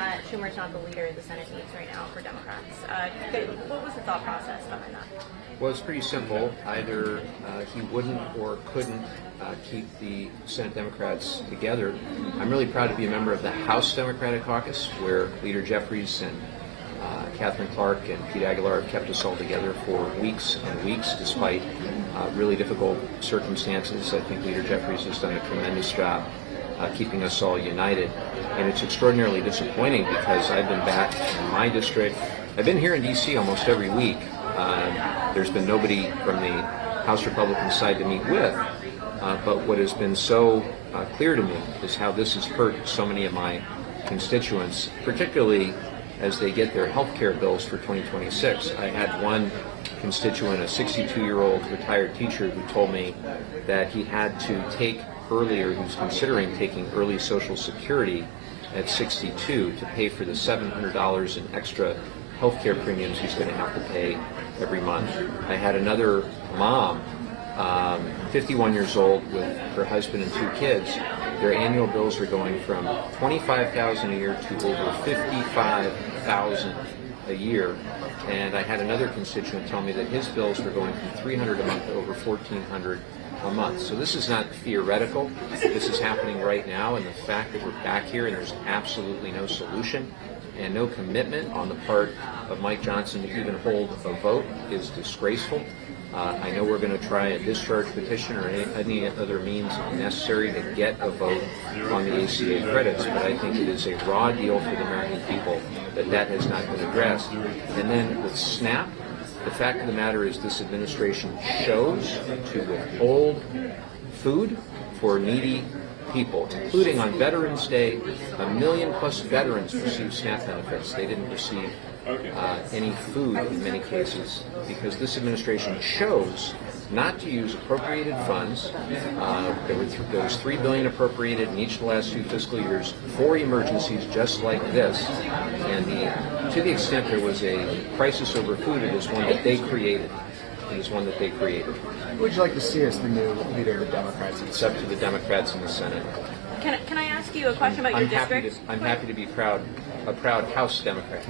that Schumer's not the leader the Senate needs right now for Democrats. What was the thought process behind that? Well, it's pretty simple. Either he wouldn't or couldn't keep the Senate Democrats together. I'm really proud to be a member of the House Democratic Caucus, where Leader Jeffries and Catherine Clark and Pete Aguilar have kept us all together for weeks and weeks, despite really difficult circumstances. I think Leader Jeffries has done a tremendous job keeping us all united. And it's extraordinarily disappointing because I've been back in my district. I've been here in D.C. almost every week. There's been nobody from the House Republican side to meet with. But what has been so clear to me is how this has hurt so many of my constituents, particularly as they get their health care bills for 2026. I had one constituent, a 62-year-old retired teacher, who told me that he had to take earlier, he was considering taking early Social Security at 62 to pay for the $700 in extra health care premiums he's going to have to pay every month. I had another mom, 51 years old, with her husband and 2 kids. Their annual bills are going from $25,000 a year to over $55,000 a year. And I had another constituent tell me that his bills were going from $300 a month to over $1,400 a month. So this is not theoretical. This is happening right now, and the fact that we're back here and there's absolutely no solution and no commitment on the part of Mike Johnson to even hold a vote is disgraceful. I know we're going to try a discharge petition or any other means necessary to get a vote on the ACA credits, but I think it is a raw deal for the American people that has not been addressed. And then with SNAP, the fact of the matter is this administration chose to withhold food for needy people, including on Veterans Day. 1 million plus veterans received SNAP benefits. They didn't receive any food in many cases because this administration chose not to use appropriated funds. There was $3 billion appropriated in each of the last 2 fiscal years for emergencies just like this. And to the extent there was a crisis over food, it is one that they created. It is one that they created. Who would you like to see as the new leader of the Democrats? It's up to the Democrats in the Senate. Can I ask you a question about your district? I'm happy to be a proud House Democrat.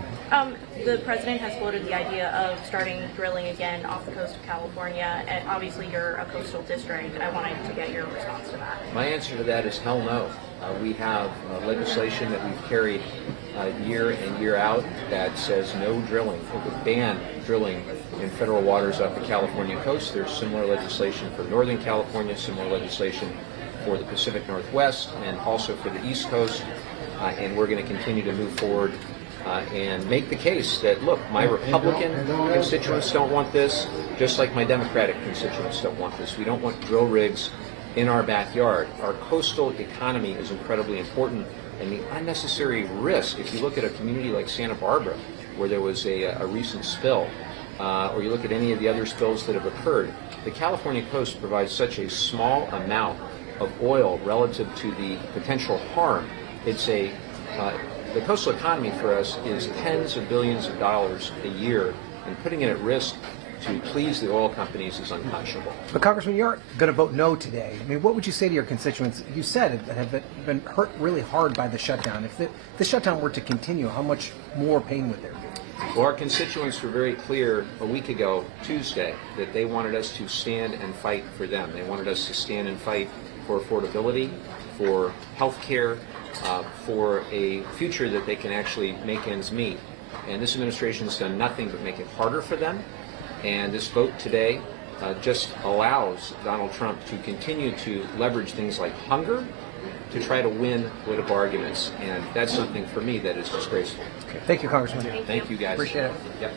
The president has floated the idea of starting drilling again off the coast of California, and obviously you're a coastal district. I wanted to get your response to that. My answer to that is hell no. We have legislation that we've carried year in, year out that says no drilling. It would ban drilling in federal waters off the California coast. There's similar legislation for Northern California, similar legislation for the Pacific Northwest, and also for the East Coast. And we're going to continue to move forward and make the case that, look, my Republican constituents don't want this, just like my Democratic constituents don't want this. We don't want drill rigs in our backyard. Our coastal economy is incredibly important, and the unnecessary risk, if you look at a community like Santa Barbara, where there was a recent spill, or you look at any of the other spills that have occurred, the California coast provides such a small amount of oil relative to the potential harm. It's the coastal economy for us is tens of billions of dollars a year, and putting it at risk to please the oil companies is unconscionable. But Congressman, you're going to vote no today. I mean, what would you say to your constituents, you said, that have been hurt really hard by the shutdown? If the shutdown were to continue, how much more pain would there be? Well, our constituents were very clear a week ago, Tuesday, that they wanted us to stand and fight for them. They wanted us to stand and fight for affordability, for health care, for a future that they can actually make ends meet. And this administration has done nothing but make it harder for them. And this vote today just allows Donald Trump to continue to leverage things like hunger to try to win political arguments. And that's something for me that is disgraceful. Okay. Thank you, Congressman. Thank you, guys. Appreciate it. Yep.